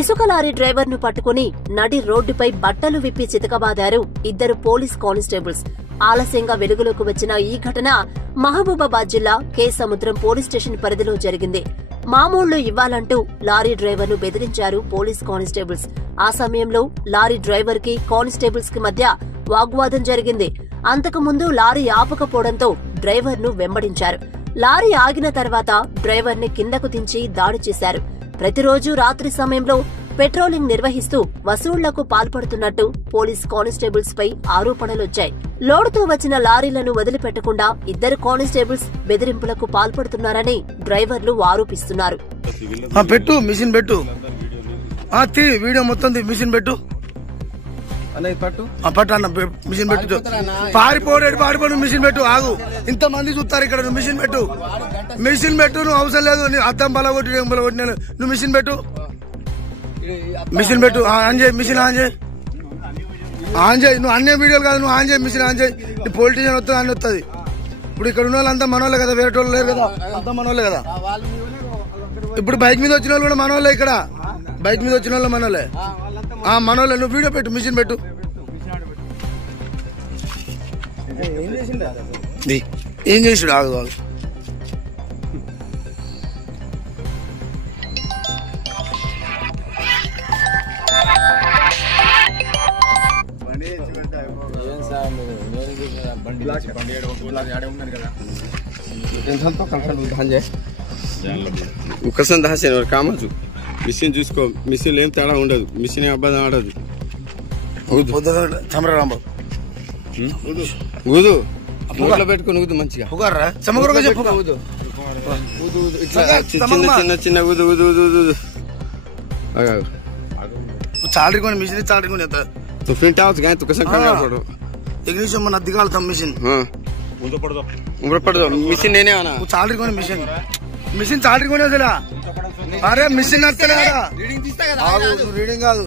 ఇసుక lorry driver ను పట్టుకుని నడి రోడ్డుపై బట్టలు విప్పి చితకబాదారు ఇద్దరు పోలీస్ కానిస్టేబుల్స్. ఆలస్యంగా వెలుగులోకి వచ్చిన ఈ ఘటన మహబూబాబాద్ జిల్లా కే సముద్రం పోలీస్ స్టేషన్ పరిధిలో జరిగింది. మామూళ్లు ఇవ్వాలంటూ లారీ డ్రైవర్ ను బెదిరించారు పోలీస్ కానిస్టేబుల్స్. ఆ సమయంలో లారీ డ్రైవర్ కి కానిస్టేబుల్స్ కి మధ్య వాగ్వాదం జరిగింది. అంతకుముందు లారీ ఆపకపోవడంతో డ్రైవర్ ను వెంబడించారు. లారీ ఆగిన తర్వాత డ్రైవర్ ని కిందకు దించి దాడి చేశారు. ప్రతిరోజు రాత్రి సమయంలో పెట్రోలింగ్ నిర్వహిస్తూ వసూళ్లకు పాల్పడుతున్నట్టు పోలీస్ కానిస్టేబుల్స్ పై ఆరోపణలొచ్చాయి. లోడుతో వచ్చిన లారీలను వదిలిపెట్టకుండా ఇద్దరు కానిస్టేబుల్స్ బెదిరింపులకు పాల్పడుతున్నారని డ్రైవర్లు ఆరోపిస్తున్నారు. పెట్టు మిషన్ పెట్టు, వీడియో మొత్తం మిషన్ పెట్టు పట్టు అన్న, మిషన్ పెట్టు. పారిపోడు మిషన్ పెట్టు. ఆగు, ఇంత మంది చూస్తారు ఇక్కడ. నువ్వు మిషన్ పెట్టు, నువ్వు అవసరం లేదు. అద్దం బలగొట్టి నువ్వు మిషన్ పెట్టు. ఆన్ చేయి, మిషన్ ఆన్ చేయి. నువ్వు అన్ని వీడియోలు కాదు, నువ్వు ఆన్ చేయి, మిషన్ ఆన్ చేయి. నీ పొలిటీషియన్ వస్తుంది, అన్ని వస్తుంది. ఇప్పుడు ఇక్కడ ఉన్న వాళ్ళంతా మనోళ్ళే కదా, వేరే వాళ్ళు లేరు కదా, అంతా మనోళ్ళే కదా. ఇప్పుడు బైక్ మీద వచ్చిన వాళ్ళు కూడా మనోళ్ళే. ఇక్కడ బైక్ మీద వచ్చిన వాళ్ళు మనోళ్ళే. మనోళ్ళే. నువ్వు వీడియో పెట్టు, మిషన్ పెట్టు. ఏం చేసాడు? ఆగు ఆగు. ఒక్కసారి దాసాను కామచ్చు. మిషన్ చూసుకో, మిషన్ ఏం తేడా ఉండదు, మిషన్ అబ్బాయి ఆడదు. చమరాంబాబు ఊదు, నోట్లో పెట్టుకుని ఊదు మంచిగా. చిన్న చిన్న ఊదు ఊదు ఊదు ఊదు. చాలరీ కొని మిషన్ చాలరీ కొని तो फिर टाउस गए तो कैसे करना पड़ो इग्निशन मन अद्दिगाल तम मिशन उम्र पड़ दो मिशन नेने आना वो चालरी कोनी मिशन चालरी कोनी असेला अरे मिशन नर्तले आरा रीडिंग తీస్తా కదా రీడింగ్ కాదు